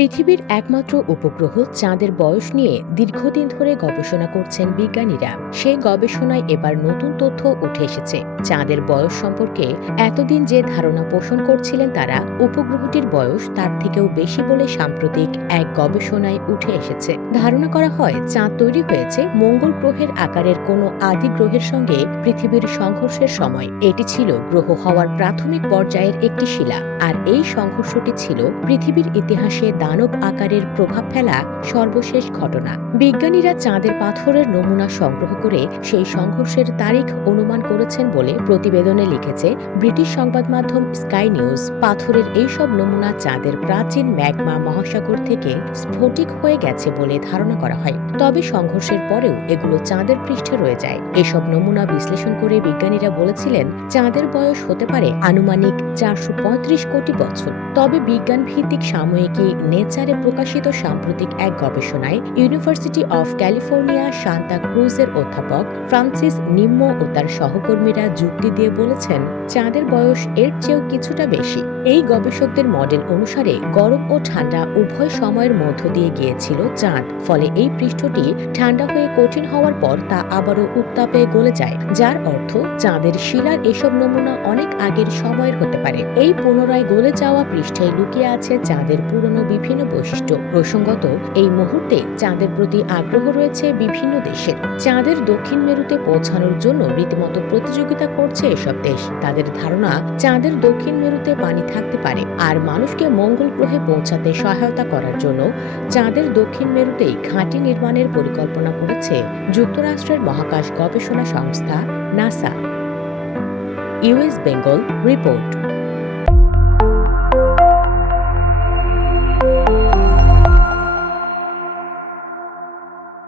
পৃথিবীর একমাত্র উপগ্রহ চাঁদের বয়স নিয়ে দীর্ঘদিন ধরে গবেষণা করছেন বিজ্ঞানীরা। সেই গবেষণায় এবার নতুন তথ্য উঠে এসেছে। চাঁদের বয়স সম্পর্কে এতদিন যে ধারণা পোষণ করছিলেন তারা, উপগ্রহটির বয়স তার থেকেও বেশি বলে সাম্প্রতিক এক গবেষণায় উঠে এসেছে। ধারণা করা হয় চাঁদ তৈরি হয়েছে মঙ্গল গ্রহের আকারের কোনো আদি গ্রহের সঙ্গে পৃথিবীর সংঘর্ষের সময়। এটি ছিল গ্রহ হওয়ার প্রাথমিক পর্যায়ের একটি শিলা, আর এই সংঘর্ষটি ছিল পৃথিবীর ইতিহাসে দানব আকারের প্রভাব ফেলা সর্বশেষ ঘটনা। বিজ্ঞানীরা চাঁদের পাথরের নমুনা সংগ্রহ করে সেই সংঘর্ষের তারিখ অনুমান করেছেন বলে প্রতিবেদনে লিখেছে ব্রিটিশ সংবাদ মাধ্যম স্কাই নিউজ। পাথরের এইসব নমুনা চাঁদের প্রাচীন ম্যাগমা মহাসাগর থেকে স্ফটিক হয়ে গেছে বলে ধারণা করা হয়। তবে সংঘর্ষের পরেও এগুলো চাঁদের পৃষ্ঠে রয়ে যায়। এসব নমুনা বিশ্লেষণ করে বিজ্ঞানীরা বলেছিলেন চাঁদের বয়স হতে পারে আনুমানিক 435 কোটি বছর। তবে বিজ্ঞান ভিত্তিক সাময়িকী নেচারে প্রকাশিত সাম্প্রতিক এক গবেষণায় ইউনিভার্সিটি অফ ক্যালিফোর্নিয়া সান্তা ক্রুজের অধ্যাপক ফ্রান্সিস নিম্মো ও তার সহকর্মীরা যুক্তি দিয়ে বলেছেন চাঁদের বয়স এর চেয়েও কিছুটা বেশি। এই গবেষকদের মডেল অনুসারে গরম ও ঠান্ডা উভয় সময়ের মধ্য দিয়ে গিয়েছিল চাঁদ। ফলে এই পৃষ্ঠটি ঠান্ডা হয়ে কঠিন হওয়ার পর তা আবারও উত্তাপে গলে যায়, যার অর্থ চাঁদের শিলার এসব নমুনা অনেক আগের সময়ের হতে পারে। এই পুনরায় গলে যাওয়া পৃষ্ঠে লুকিয়ে আছে চাঁদের পুরনো বিভিন্ন বৈশিষ্ট্য। প্রসঙ্গত, এই মুহূর্তে চাঁদের প্রতি আগ্রহ রয়েছে বিভিন্ন দেশের। চাঁদের দক্ষিণ মেরুতে পৌঁছানোর জন্য রীতিমতো প্রতিযোগিতা করছে এসব দেশ। তাদের ধারণা চাঁদের দক্ষিণ মেরুতে পানি থাকতে পারে, আর মানুষকে মঙ্গল গ্রহে পৌঁছাতে সহায়তা করার জন্য চাঁদের দক্ষিণ মেরুতেই ঘাঁটি নির্মাণের পরিকল্পনা করেছে যুক্তরাষ্ট্রের মহাকাশ গবেষণা সংস্থা নাসা। US Bengal report.